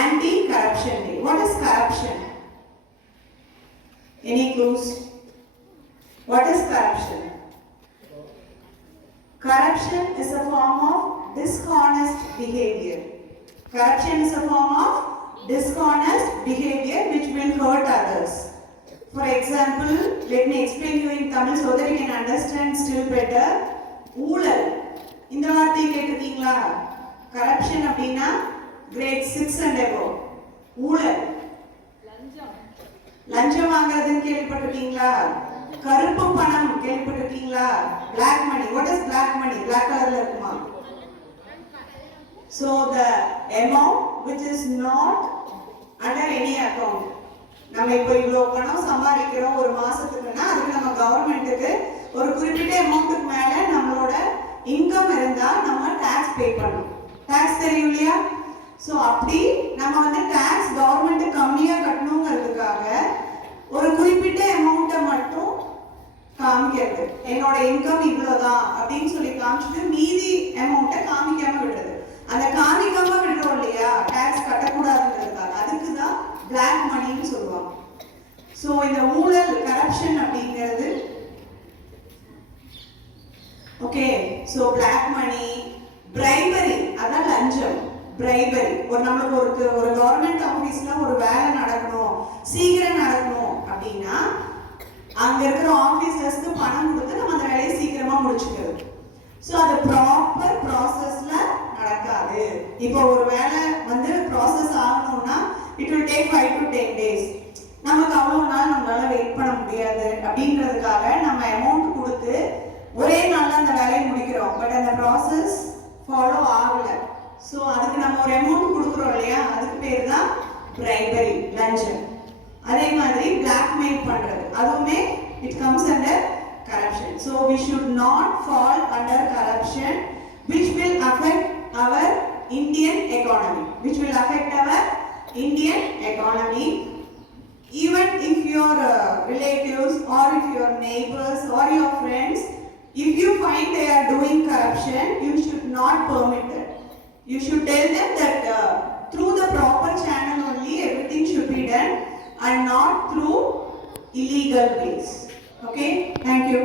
Anti-Corruption Day. What is corruption? Any clues? What is corruption? Corruption is a form of dishonest behavior. Corruption is a form of dishonest behavior which will hurt others. For example, let me explain you in Tamil so that you can understand still better. ஊழல் இந்த வார்த்தையை கேட்டிருக்கீங்களா? Corruption அப்படின்னா grade 6 and above. ஊழல் லஞ்சம் வாங்குறதுன்னு கேள்விப்பட்டிருக்கீங்களா? கருப்பு பணம் கேள்விப்பட்டிருக்கீங்களா? black money. What is black money? black கலர்ல இருக்குமா? So the amount which is not under any account. நம்ம இப்போ இவ்வளவு பணம் சம்பாதிக்கிறோம் ஒரு மாசத்துக்குன்னா அதுக்கு நம்ம கவர்மெண்ட்டுக்கு ஒரு குறிப்பிட்ட அமௌண்ட்டுக்கு மேல நம்மளோட இன்கம் இருந்தா நம்ம டாக்ஸ் பே பண்ணணும். டாக்ஸ் தெரியும் இல்லையா? ஸோ அப்படி நம்ம வந்து டாக்ஸ் கவர்மெண்ட் கம்மியா கட்டணுங்கிறதுக்காக ஒரு குறிப்பிட்ட அமௌண்ட்டை மட்டும் காமிக்கிறது. என்னோட இன்கம் இவ்வளவுதான் அப்படின்னு சொல்லி காமிச்சிட்டு மீதி அமௌண்ட்டை காமிக்காம விடுறது. அந்த காமிக்காம விடுறோம் இல்லையா, டாக்ஸ் கட்டக்கூடாதுங்கிறதுக்காக, அதுக்கு தான் பிளாக் மணின்னு சொல்லுவாங்க. ஸோ இந்த ஊழல் கரப்ஷன் அப்படிங்கிறது okay. So black money, bribery, அதான் லஞ்சம். பிரைபரி ஒரு நம்மளுக்கு ஒரு கவர்மெண்ட் ஆஃபீஸ்ல ஒரு வேலை நடக்கணும், சீக்கிரம் நடக்கணும் அப்படின்னா அங்க இருக்கிற ஆபீசர்ஸ்க்கு பணம் கொடுத்து நம்ம அந்த வேலையை சீக்கிரமா முடிச்சுக்கிறது. ஸோ அது ப்ராப்பர் ப்ராசஸ்ல நடக்காது. இப்போ ஒரு வேலை வந்து ப்ராசஸ் ஆகணும்னா it will take 5 to 10 days. நமக்கு அவ்வளவு நாள் நம்மளால வெயிட் பண்ண முடியாது அப்படிங்கிறதுக்காக நம்ம அமௌண்ட் கொடுத்து ஒரே நாள்ல அந்த வேலையை முடிக்கிறோம். பட் அந்த ப்ராசஸ் ஃபாலோ ஆகல. ஸோ அதுக்கு நம்ம ஒரு அமௌண்ட் கொடுக்குறோம் இல்லையா, அதுக்கு பேர் தான் பிரைபரி, லஞ்சம். அதே மாதிரி பிளாக்மெயில் பண்றது, அதுவுமே it comes under corruption. So we should not fall under corruption which will affect our Indian economy. Which will affect our Indian economy. Even if your relatives or if your neighbors or your friends, if you find they are doing corruption, you should not permit that. You should tell them that through the proper channel only everything should be done and not through illegal ways. Okay, thank you.